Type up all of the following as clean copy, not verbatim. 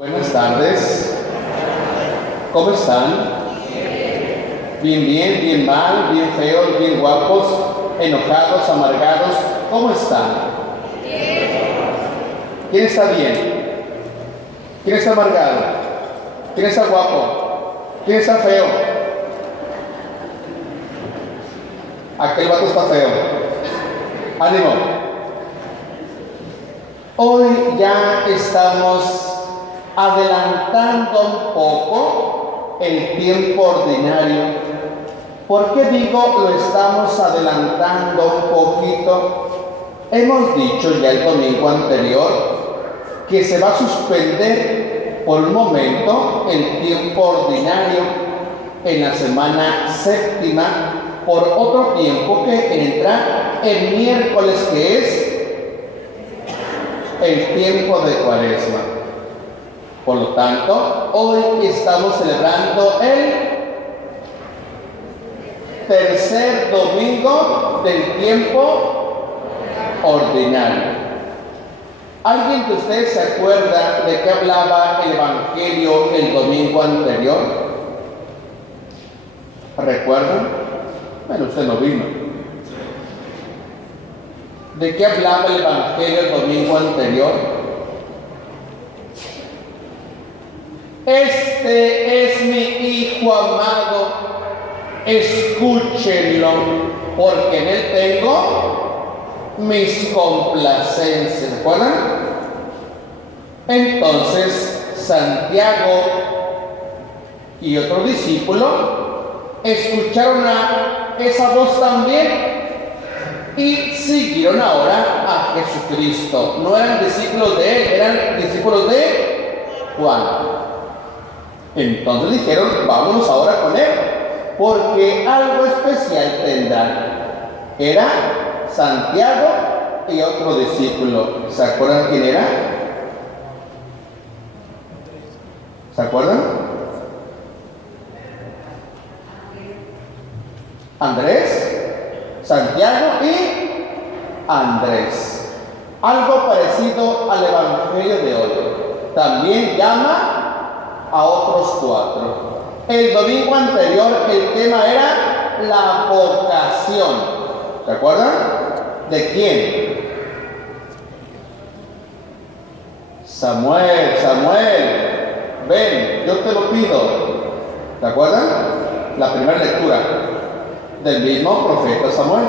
Buenas tardes. ¿Cómo están? Bien, bien, bien mal, bien feos, bien guapos, enojados, amargados. ¿Cómo están? ¿Quién está bien? ¿Quién está amargado? ¿Quién está guapo? ¿Quién está feo? Aquel vato está feo. Ánimo. Hoy ya estamos adelantando un poco el tiempo ordinario. ¿Por qué digo lo estamos adelantando un poquito? Hemos dicho ya el domingo anterior que se va a suspender por un momento el tiempo ordinario en la semana séptima por otro tiempo que entra el miércoles, que es el tiempo de Cuaresma. Por lo tanto, hoy estamos celebrando el tercer domingo del tiempo ordinario. ¿Alguien de ustedes se acuerda de qué hablaba el Evangelio el domingo anterior? ¿Recuerdan? Bueno, usted no vino. ¿De qué hablaba el Evangelio el domingo anterior? Este es mi Hijo amado, escúchenlo, porque en él tengo mis complacencias. ¿Recuerdan? Entonces, Santiago y otro discípulo escucharon a esa voz también y siguieron ahora a Jesucristo. No eran discípulos de él, eran discípulos de Juan. Entonces dijeron, vámonos ahora con él, porque algo especial tendrá. Era Santiago y otro discípulo. ¿Se acuerdan quién era? ¿Se acuerdan? Andrés, Santiago y Andrés. Algo parecido al Evangelio de hoy. También llama a otros 4. El domingo anterior el tema era la vocación. ¿Se acuerdan? ¿De quién? Samuel, ven, yo te lo pido. ¿Se acuerdan? La primera lectura del mismo profeta Samuel.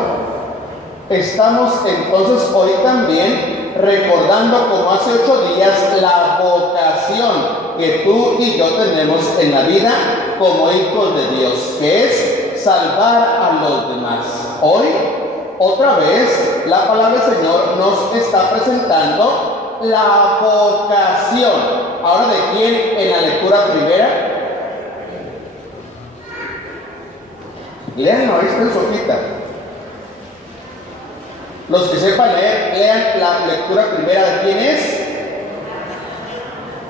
Estamos entonces hoy también recordando, como hace 8 días, la vocación que tú y yo tenemos en la vida como hijos de Dios, que es salvar a los demás. Hoy, otra vez, la palabra del Señor nos está presentando la vocación. Ahora, ¿de quién en la lectura primera? Leanlo, ahí está en su hojita. Los que sepan leer, lean la lectura primera. ¿De quién es?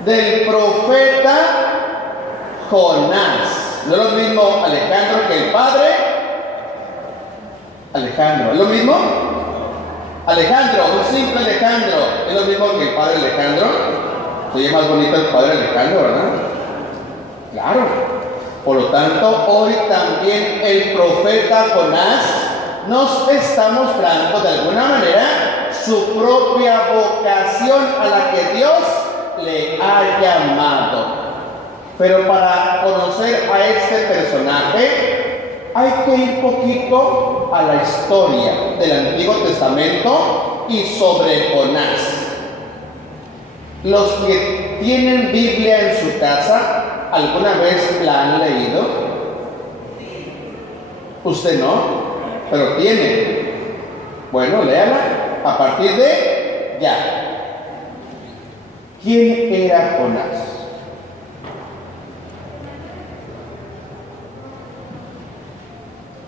Del profeta Jonás. ¿No es lo mismo Alejandro que el padre? Alejandro, ¿es lo mismo? Alejandro, un simple Alejandro, ¿es lo mismo que el padre Alejandro? Se oye más bonito el padre Alejandro, ¿verdad? Claro. Por lo tanto, hoy también el profeta Jonás nos está mostrando de alguna manera su propia vocación a la que Dios le ha llamado. Pero para conocer a este personaje hay que ir poquito a la historia del Antiguo Testamento y sobre Jonás. Los que tienen Biblia en su casa, ¿alguna vez la han leído? ¿Usted no? Pero tiene. Bueno, léala a partir de ya. ¿Quién era Jonás?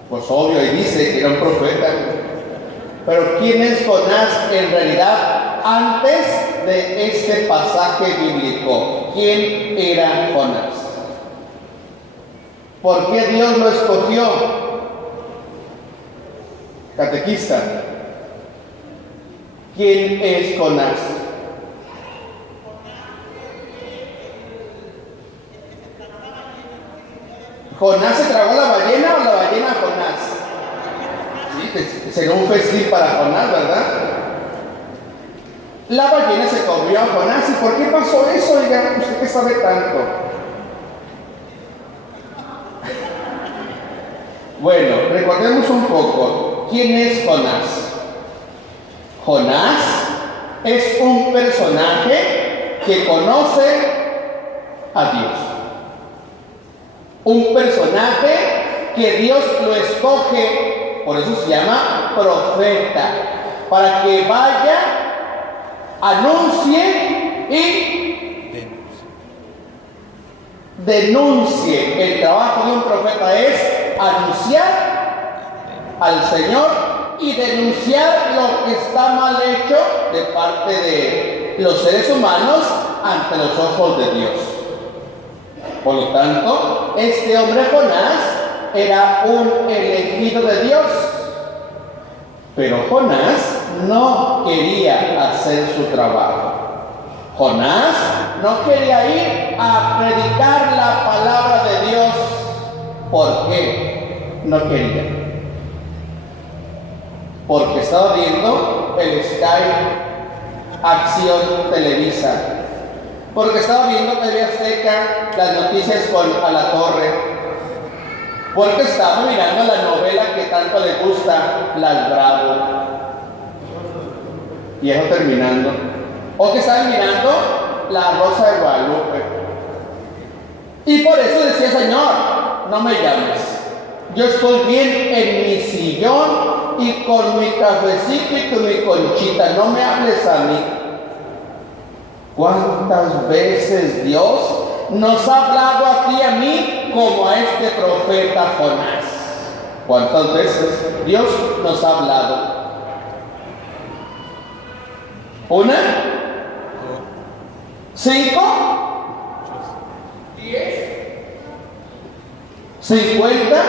Pues obvio, y dice que era un profeta. Pero ¿quién es Jonás en realidad antes de este pasaje bíblico? ¿Quién era Jonás? ¿Por qué Dios lo escogió? Catequista, ¿quién es Jonás? ¿Jonás se tragó la ballena o la ballena a Jonás? Sí, sería un festín para Jonás, ¿verdad? La ballena se comió a Jonás. ¿Y por qué pasó eso? Oiga, ¿usted qué sabe tanto? Bueno, recordemos un poco. ¿Quién es Jonás? Jonás es un personaje que conoce a Dios. Un personaje que Dios lo escoge, por eso se llama profeta, para que vaya, anuncie y denuncie. El trabajo de un profeta es anunciar al Señor y denunciar lo que está mal hecho de parte de los seres humanos ante los ojos de Dios. Por lo tanto, este hombre Jonás era un elegido de Dios, pero Jonás no quería hacer su trabajo. Jonás no quería ir a predicar la palabra de Dios. ¿Por qué no quería? Porque estaba viendo el Sky Acción Televisa, porque estaba viendo TV Azteca, las noticias con Alatorre, porque estaba mirando la novela que tanto le gusta, Las Bravo, y eso terminando, o que estaba mirando La Rosa de Guadalupe, y por eso decía: Señor, no me llames, yo estoy bien en mi sillón y con mi cafecito y con mi conchita, no me hables a mí. ¿Cuántas veces Dios nos ha hablado a ti y a mí como a este profeta Jonás? ¿Cuántas veces Dios nos ha hablado? ¿Una? ¿5? ¿10? ¿50?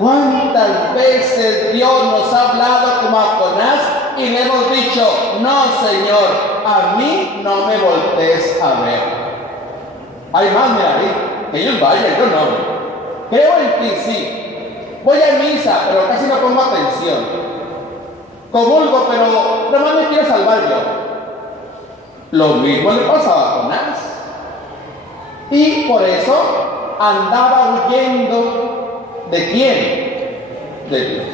¿Cuántas veces Dios nos ha hablado como a Jonás y le hemos dicho: no, Señor, a mí no me voltees a ver? Hay más, mira, que ellos vayan, yo no. Creo en ti, sí. Voy a misa, pero casi no pongo atención. Comulgo, pero nomás me quiero salvar yo. Lo mismo le pasaba a Jonás. Y por eso andaba huyendo. ¿De quién? De Dios.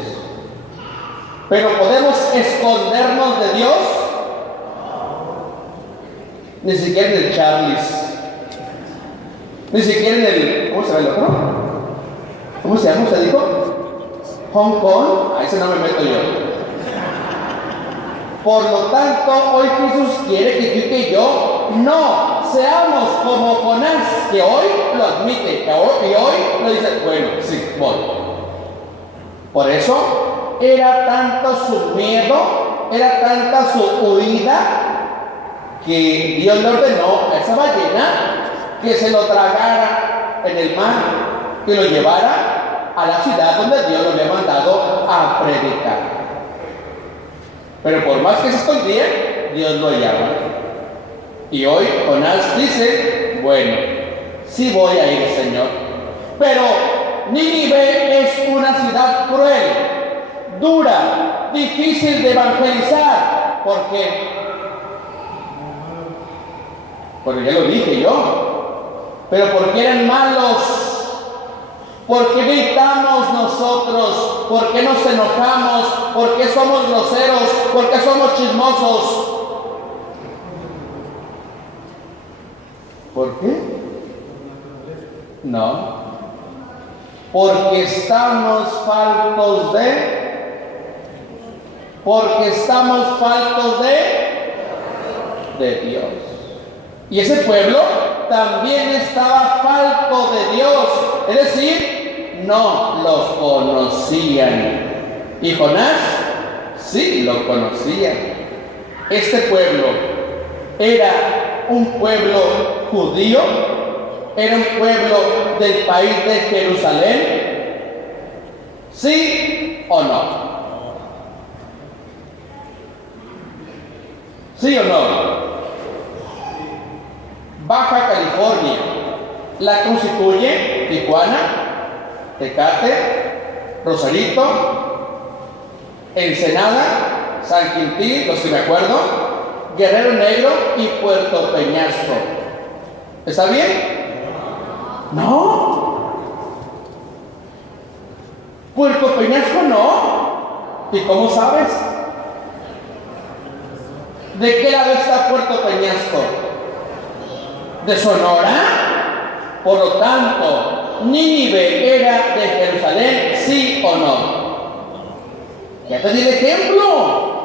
Pero ¿podemos escondernos de Dios? Ni siquiera en el Charlies, ni siquiera en el, ¿cómo se llama el otro? ¿Cómo se llama? ¿Usted dijo? Hong Kong. A ese no me meto yo. Por lo tanto, hoy Jesús quiere que tú y yo no seamos como Jonás, que hoy lo admite, que hoy lo dice: bueno, sí, voy. Por eso era tanto su miedo, era tanta su huida, que Dios le ordenó a esa ballena que se lo tragara en el mar, que lo llevara a la ciudad donde Dios lo había mandado a predicar. Pero por más que se escondía, Dios lo llama. Y hoy Jonás dice: bueno, sí voy a ir, Señor. Pero Nínive es una ciudad cruel, dura, difícil de evangelizar. ¿Por qué? Porque ya lo dije yo. Pero porque eran malos. ¿Por qué gritamos nosotros? ¿Por qué nos enojamos? ¿Por qué somos groseros? ¿Por qué somos chismosos? ¿Por qué? No. Porque estamos faltos de Dios. Y ese pueblo también estaba falto de Dios, es decir, no los conocían. Y Jonás sí lo conocía. Este pueblo era un pueblo judío, era un pueblo del país de Jerusalén. ¿Sí o no? ¿Sí o no? Baja California la constituye Tijuana, Tecate, Rosarito, Ensenada, San Quintín, los que me acuerdo, Guerrero Negro y Puerto Peñasco. ¿Está bien? No. Puerto Peñasco no. ¿Y cómo sabes? ¿De qué lado está Puerto Peñasco? ¿De Sonora? Por lo tanto, ¿Nínive era de Jerusalén, sí o no? Ya te di el ejemplo.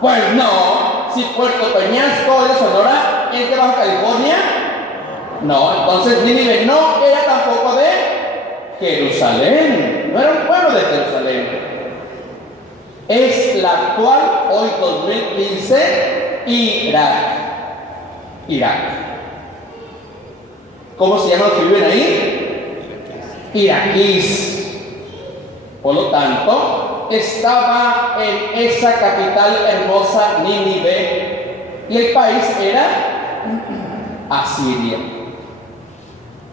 Pues no. Si Puerto Peñasco es de Sonora, ¿es de Baja California? No. Entonces Nínive no era tampoco de Jerusalén. No era un pueblo de Jerusalén. Es la actual, hoy 2015, Irak. ¿Cómo se llaman los que viven ahí? Iraquíes. Por lo tanto, estaba en esa capital hermosa, Nínive, y el país era Asiria.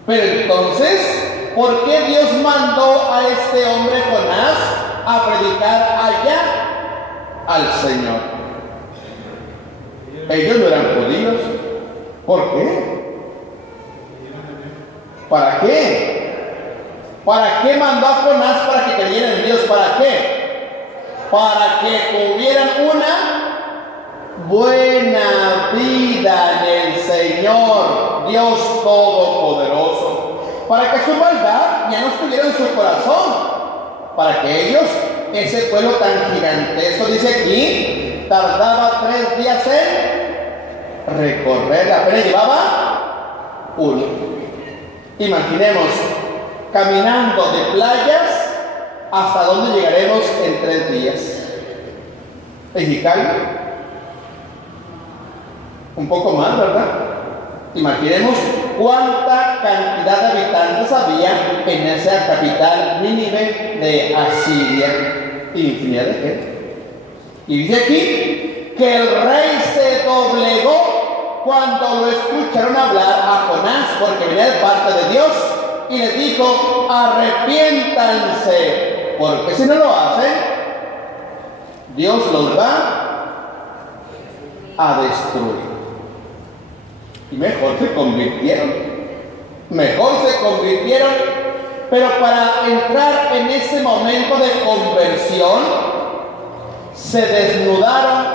Pero entonces, ¿por qué Dios mandó a este hombre Jonás a predicar allá al Señor? Ellos no eran judíos. ¿Por qué? ¿Para qué? ¿Para qué mandó a Jonás para que creyeran en Dios? ¿Para qué? Para que tuvieran una buena vida en el Señor, Dios Todopoderoso. Para que su maldad ya no estuviera en su corazón. Para que ellos, ese pueblo tan gigantesco, dice aquí, tardaba 3 días en recorrer, apenas llevaba 1. Imaginemos, caminando de playas, ¿hasta dónde llegaremos en 3 días? ¿Mexicali? Un poco más, ¿verdad? Imaginemos cuánta cantidad de habitantes había en esa capital Nínive de Asiria. Infinidad de gente. Y dice aquí que el rey se doblegó cuando lo escucharon hablar a Jonás, porque venía de parte de Dios, y les dijo: arrepiéntanse, porque si no lo hacen, Dios los va a destruir. Y mejor se convirtieron, pero para entrar en ese momento de conversión, se desnudaron,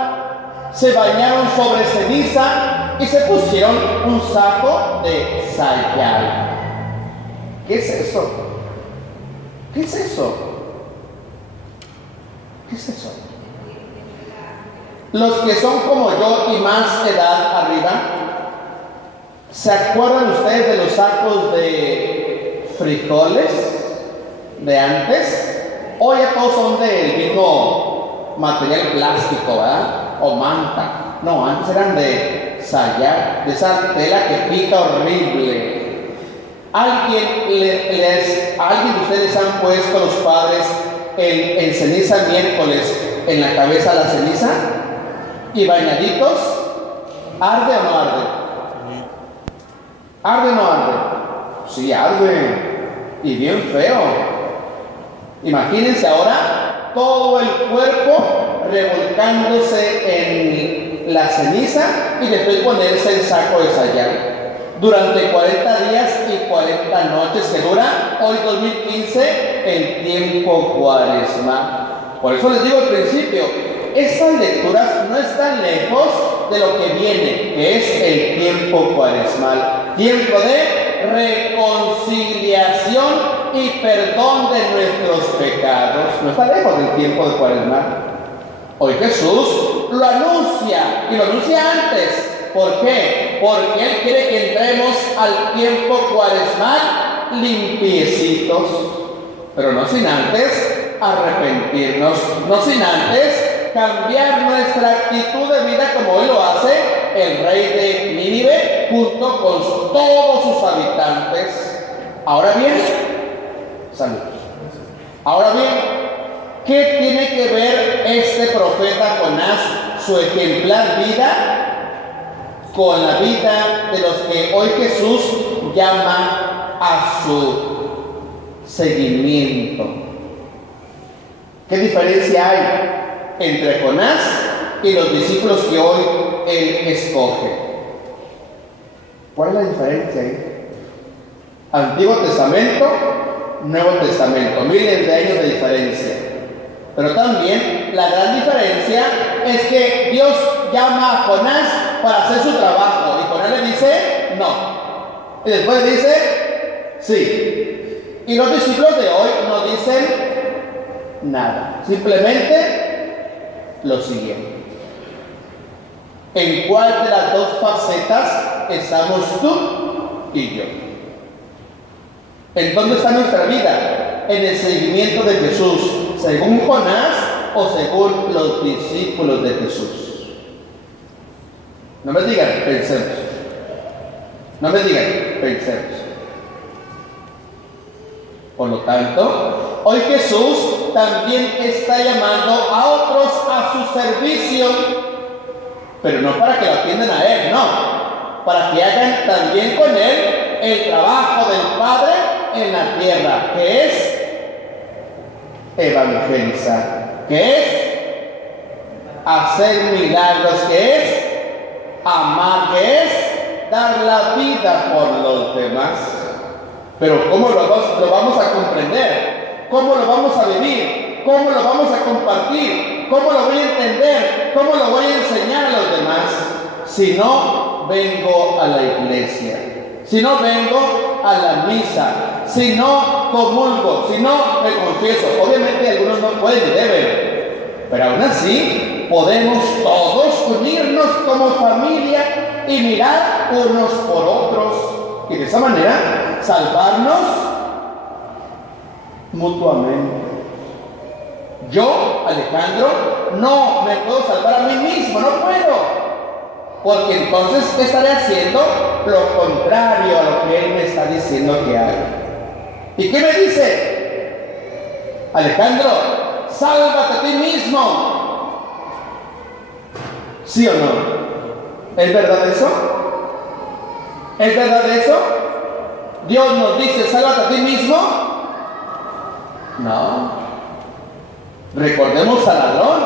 se bañaron sobre ceniza y se pusieron un saco de sayal. ¿Qué es eso? ¿Qué es eso? ¿Qué es eso? Los que son como yo y más edad arriba, ¿se acuerdan ustedes de los sacos de frijoles de antes? Hoy ya todos son del mismo material plástico, ¿verdad? O manta. No, antes eran de sayal, de esa tela que pica horrible. ¿Alguien de ustedes han puesto, los padres, en ceniza miércoles en la cabeza la ceniza? ¿Y bañaditos? ¿Arde o no arde? ¿Arde o no arde? Sí, arde. Y bien feo. Imagínense ahora todo el cuerpo revolcándose en la ceniza y después ponerse el saco de sayal. Durante 40 días y 40 noches que dura hoy 2015 el tiempo cuaresma. Por eso les digo al principio, estas lecturas no están lejos de lo que viene, que es el tiempo cuaresmal, tiempo de reconciliación y perdón de nuestros pecados. No está lejos del tiempo de cuaresmal. Hoy Jesús lo anuncia, y lo anuncia antes. ¿Por qué? Porque Él quiere que entremos al tiempo cuaresmal limpiecitos, pero no sin antes arrepentirnos, no sin antes cambiar nuestra actitud de vida como hoy lo hace el rey de Nínive junto con todos sus habitantes. Ahora bien, salud. Ahora bien, ¿qué tiene que ver este profeta Jonás, su ejemplar vida, con la vida de los que hoy Jesús llama a su seguimiento. ¿Qué diferencia hay entre Jonás y los discípulos que hoy él escoge? ¿Cuál es la diferencia ahí? Antiguo Testamento, Nuevo Testamento, miles de años de diferencia. Pero también la gran diferencia es que Dios llama a Jonás para hacer su trabajo y Jonás le dice no. Y después dice sí. Y los discípulos de hoy no dicen nada, simplemente lo siguiente. ¿En cuál de las dos facetas estamos tú y yo? ¿En dónde está nuestra vida? En el seguimiento de Jesús, según Jonás o según los discípulos de Jesús. No me digan, pensemos. No me digan, pensemos. Por lo tanto, hoy Jesús también está llamando a otros a su servicio, pero no para que lo atiendan a Él, no, para que hagan también con Él el trabajo del Padre en la tierra, que es evangelizar, que es hacer milagros, que es amar, que es dar la vida por los demás. Pero ¿cómo lo vamos a comprender? ¿Cómo lo vamos a vivir? ¿Cómo lo vamos a compartir? ¿Cómo lo voy a entender? ¿Cómo lo voy a enseñar a los demás? Si no vengo a la iglesia, si no vengo a la misa, si no comulgo, si no me confieso. Obviamente algunos no pueden y deben, pero aún así podemos todos unirnos como familia y mirar unos por otros y de esa manera salvarnos mutuamente. Yo, Alejandro, no me puedo salvar a mí mismo, no puedo. Porque entonces estaré haciendo lo contrario a lo que Él me está diciendo que haga. ¿Y qué me dice? Alejandro, sálvate a ti mismo. ¿Sí o no? ¿Es verdad eso? ¿Es verdad eso? Dios nos dice, sálvate a ti mismo. No. Recordemos al ladrón.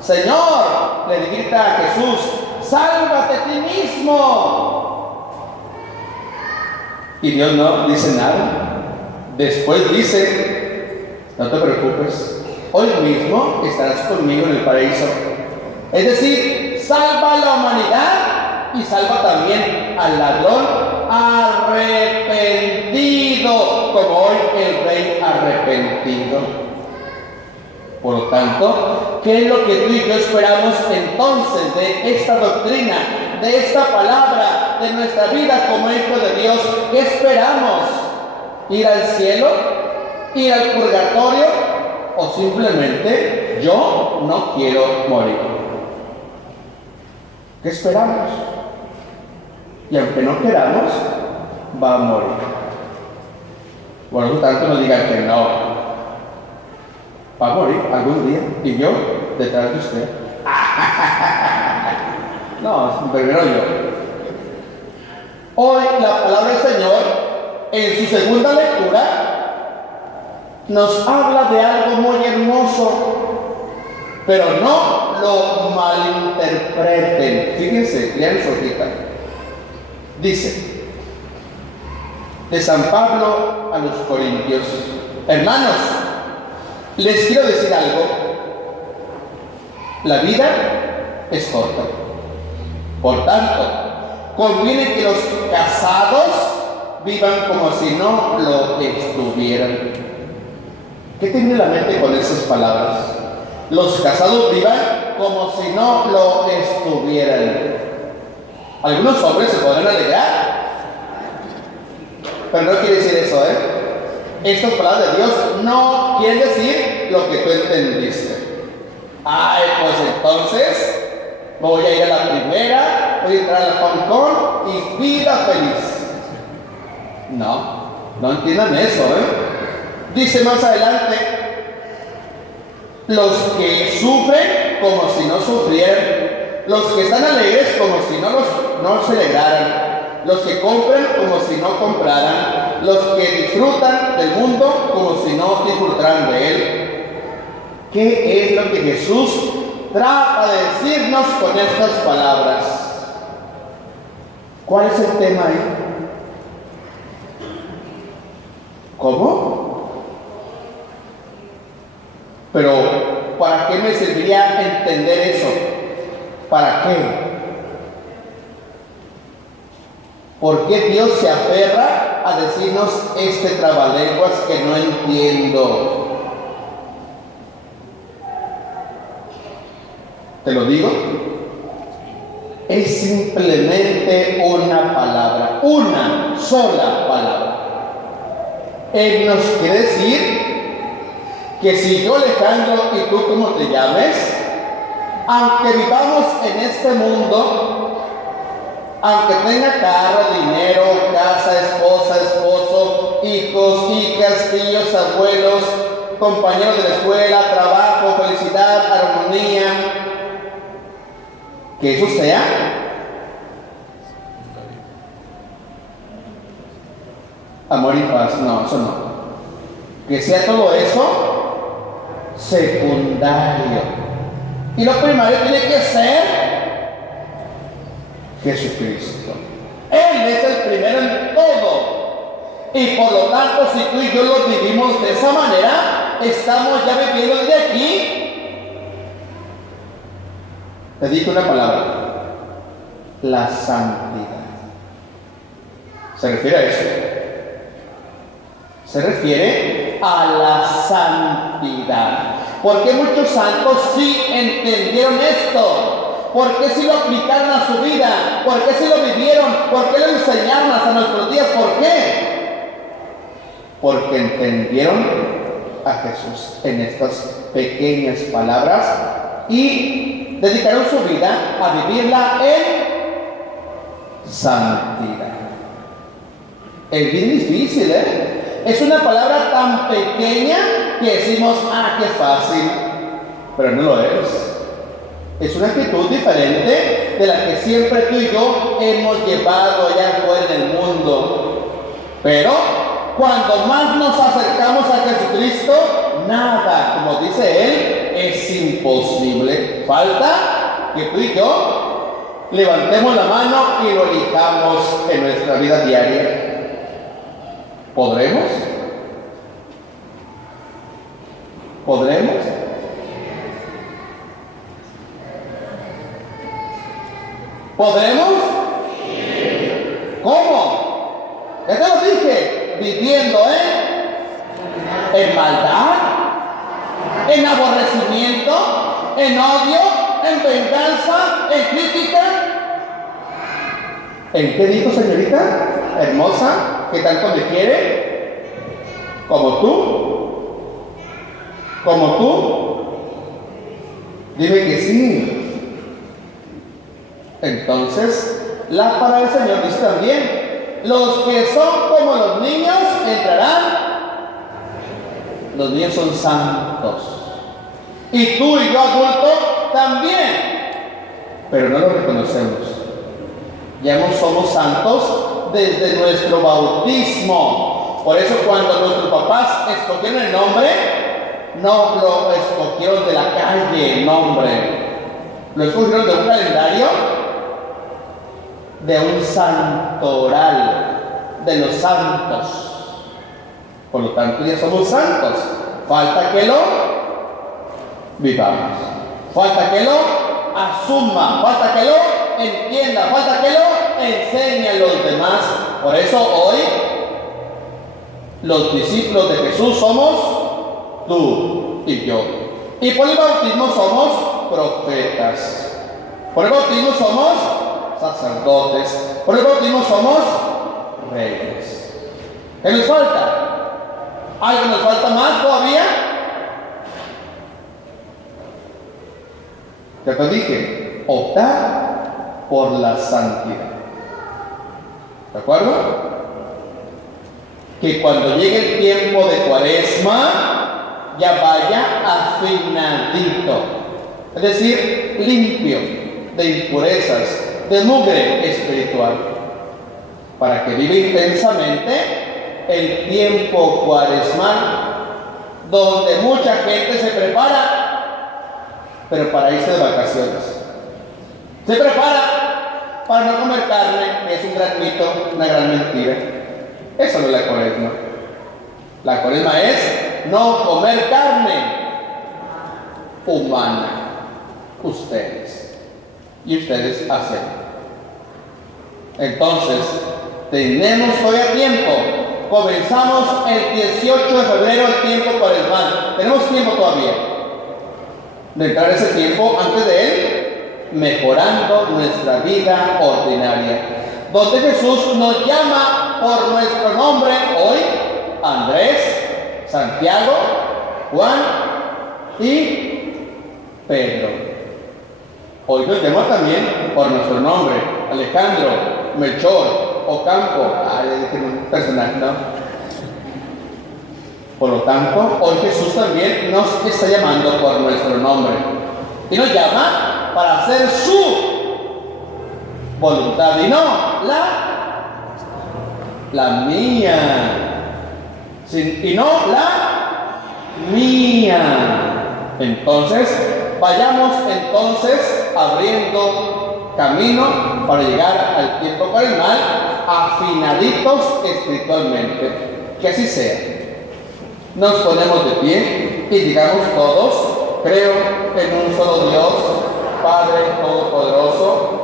Señor, le grita a Jesús, sálvate a ti mismo. Y Dios no dice nada. Después dice, no te preocupes, hoy mismo estarás conmigo en el paraíso. Es decir, salva a la humanidad y salva también al ladrón arrepentido, como hoy el rey arrepentido. Por lo tanto, ¿qué es lo que tú y yo esperamos entonces de esta doctrina, de esta palabra, de nuestra vida como hijos de Dios? ¿Qué esperamos? ¿Ir al cielo? ¿Ir al purgatorio? ¿O simplemente yo no quiero morir? ¿Qué esperamos? Y aunque no queramos, va a morir. Por lo tanto, no digan que no. Va a morir algún día y yo detrás de usted. No, primero yo. Hoy la palabra del Señor en su segunda lectura nos habla de algo muy hermoso, pero no lo malinterpreten. Fíjense, lean su hojita. Dice de San Pablo a los Corintios: hermanos, les quiero decir algo. La vida es corta. Por tanto, conviene que los casados vivan como si no lo estuvieran. ¿Qué tiene la mente con esas palabras? Los casados vivan como si no lo estuvieran. Algunos hombres se podrán alegrar, pero no quiere decir eso, Estas palabras de Dios no quieren decir lo que tú entendiste. Ay, pues entonces voy a ir a la primera, voy a entrar al Hong Kong y vida feliz. No entiendan eso, Dice más adelante, los que sufren como si no sufrieran, los que están alegres como si no se alegraran, los que compran como si no compraran, los que disfrutan del mundo como si no disfrutaran de él. ¿Qué es lo que Jesús trata de decirnos con estas palabras? ¿Cuál es el tema ahí? ¿Cómo? Pero, ¿para qué me serviría entender eso? ¿Para qué? ¿Por qué Dios se aferra a decirnos este trabalenguas que no entiendo? ¿Te lo digo? Es simplemente una palabra, una sola palabra. Él nos quiere decir que si yo, Alejandro, y tú, como te llames, aunque vivamos en este mundo, aunque tenga carro, dinero, casa, esposa, esposo, hijos, hijas, tíos, abuelos, compañeros de la escuela, trabajo, felicidad, armonía, que eso sea amor y paz. No, eso no. Que sea todo eso secundario. Y lo primario tiene que ser Jesucristo. Él es el primero en todo. Y por lo tanto, si tú y yo lo vivimos de esa manera, estamos ya viviendo desde aquí. Te digo una palabra: la santidad. ¿Se refiere a eso? Se refiere a la santidad. Porque muchos santos sí entendieron esto. Porque sí lo aplicaron a su vida. Porque sí lo vivieron. Porque lo enseñaron hasta nuestros días. ¿Por qué? Porque entendieron a Jesús en estas pequeñas palabras y dedicaron su vida a vivirla en santidad. Es bien difícil, Es una palabra tan pequeña que decimos, qué fácil, pero no lo es. Es una actitud diferente de la que siempre tú y yo hemos llevado allá afuera en el mundo. Pero cuando más nos acercamos a Jesucristo, nada, como dice Él, es imposible. Falta que tú y yo levantemos la mano y lo elijamos en nuestra vida diaria. ¿Podremos? ¿Podremos? ¿Podremos? ¿Cómo? Ya te lo dije, viviendo en maldad, en aborrecimiento, en odio, en venganza, en crítica. ¿En qué dijo, señorita hermosa, que tanto me quiere? ¿Como tú? ¿Como tú? Dime que sí. Entonces, la palabra del Señor dice también: los que son como los niños entrarán. Los niños son santos. Y tú y yo, adultos, también. Pero no lo reconocemos. Ya no somos santos desde nuestro bautismo. Por eso cuando nuestros papás escogieron el nombre, no lo escogieron de la calle, el nombre. Lo escogieron de un calendario, de un santoral, de los santos. Por lo tanto, ya somos santos. Falta que lo vivamos. Falta que lo asuma. Falta que lo entienda, falta que lo enseñe a los demás. Por eso hoy los discípulos de Jesús somos tú y yo. Y por el bautismo somos profetas. Por el bautismo somos sacerdotes. Por el bautismo somos reyes. ¿Qué nos falta? ¿Algo nos falta más todavía? Ya te dije, optar por la santidad. ¿De acuerdo? Que cuando llegue el tiempo de Cuaresma ya vaya afinadito, es decir, limpio de impurezas, de mugre espiritual. para que viva intensamente el tiempo cuaresmal, donde mucha gente se prepara, pero para irse de vacaciones. Se prepara para no comer carne, que es un gran mito, una gran mentira. Eso no es la cuaresma. La cuaresma es no comer carne humana. Ustedes. Y ustedes hacen. Entonces, tenemos todavía tiempo. Comenzamos el 18 de febrero el tiempo cuaresmal. Tenemos tiempo todavía de entrar ese tiempo antes de él, mejorando nuestra vida ordinaria, donde Jesús nos llama por nuestro nombre hoy: Andrés, Santiago, Juan y Pedro. Hoy nos llama también por nuestro nombre: Alejandro, Melchor, Ocampo. Le dije un personaje, ¿no? Por lo tanto, hoy Jesús también nos está llamando por nuestro nombre y nos llama para hacer su voluntad y no la mía, y no la mía. Entonces, vayamos entonces abriendo camino para llegar al tiempo cuaresmal afinaditos espiritualmente. Que así sea. Nos ponemos de pie y digamos todos: creo en un solo Dios, Padre Todopoderoso,